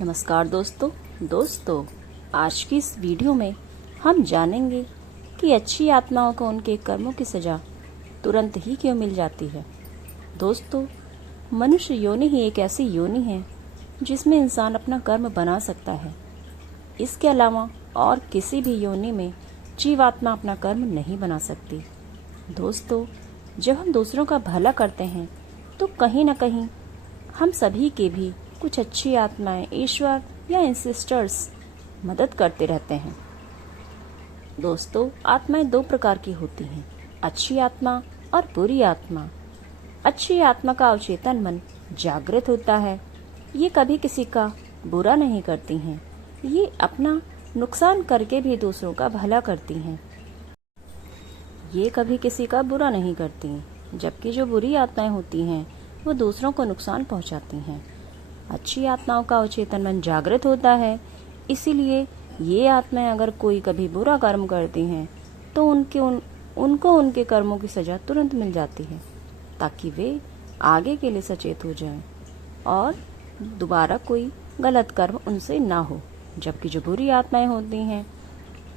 नमस्कार दोस्तों आज की इस वीडियो में हम जानेंगे कि अच्छी आत्माओं को उनके कर्मों की सजा तुरंत ही क्यों मिल जाती है। दोस्तों, मनुष्य योनि ही एक ऐसी योनि है जिसमें इंसान अपना कर्म बना सकता है। इसके अलावा और किसी भी योनि में जीवात्मा अपना कर्म नहीं बना सकती। दोस्तों, जब हम दूसरों का भला करते हैं तो कहीं न कहीं हम सभी के भी कुछ अच्छी आत्माएं, ईश्वर या एंसेस्टर्स मदद करते रहते हैं। दोस्तों, आत्माएं दो प्रकार की होती हैं, अच्छी आत्मा और बुरी आत्मा। अच्छी आत्मा का अवचेतन मन जागृत होता है। ये कभी किसी का बुरा नहीं करती हैं। ये अपना नुकसान करके भी दूसरों का भला करती हैं। ये कभी किसी का बुरा नहीं करती, जबकि जो बुरी आत्माएं होती हैं वो दूसरों को नुकसान पहुंचाती हैं। अच्छी आत्माओं का अवचेतन मन जागृत होता है, इसीलिए ये आत्माएं अगर कोई कभी बुरा कर्म करती हैं तो उनको उनके कर्मों की सजा तुरंत मिल जाती है, ताकि वे आगे के लिए सचेत हो जाएं और दोबारा कोई गलत कर्म उनसे ना हो। जबकि जो बुरी आत्माएं होती हैं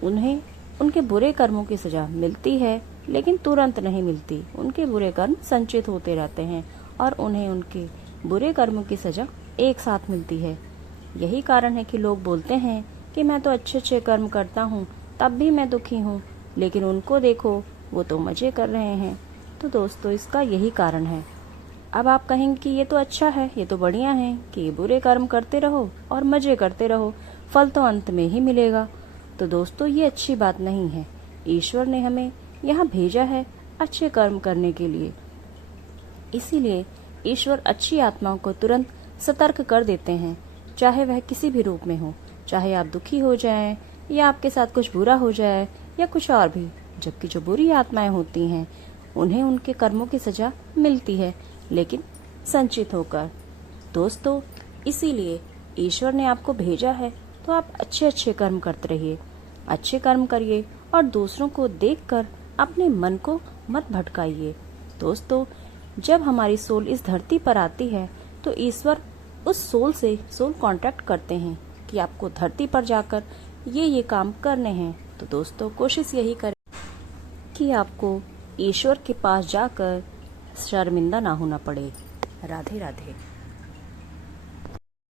उन्हें उनके बुरे कर्मों की सजा मिलती है, लेकिन तुरंत नहीं मिलती। उनके बुरे कर्म संचित होते रहते हैं और उन्हें उनके बुरे कर्मों की सजा एक साथ मिलती है। यही कारण है कि लोग बोलते हैं कि मैं तो अच्छे कर्म करता हूँ तब भी मैं दुखी हूँ, लेकिन उनको देखो वो तो मजे कर रहे हैं। तो दोस्तों, इसका यही कारण है। अब आप कहेंगे कि ये तो अच्छा है, ये तो बढ़िया है कि बुरे कर्म करते रहो और मजे करते रहो, फल तो अंत में ही मिलेगा। तो दोस्तों, ये अच्छी बात नहीं है। ईश्वर ने हमें यहाँ भेजा है अच्छे कर्म करने के लिए, इसीलिए ईश्वर अच्छी आत्माओं को तुरंत सतर्क कर देते हैं, चाहे वह किसी भी रूप में हो, चाहे आप दुखी हो जाएं या आपके साथ कुछ बुरा हो जाए या कुछ और भी। जबकि जो बुरी आत्माएं होती हैं उन्हें उनके कर्मों की सजा मिलती है, लेकिन संचित होकर। दोस्तों, इसीलिए ईश्वर ने आपको भेजा है, तो आप अच्छे कर्म करते रहिए, अच्छे कर्म करिए और दूसरों को देखकर अपने मन को मत भटकाइए। दोस्तों, जब हमारी सोल इस धरती पर आती है तो ईश्वर उस सोल कांटेक्ट करते हैं कि आपको धरती पर जाकर ये काम करने हैं। तो दोस्तों, कोशिश यही करें कि आपको ईश्वर के पास जाकर शर्मिंदा ना होना पड़े। राधे राधे।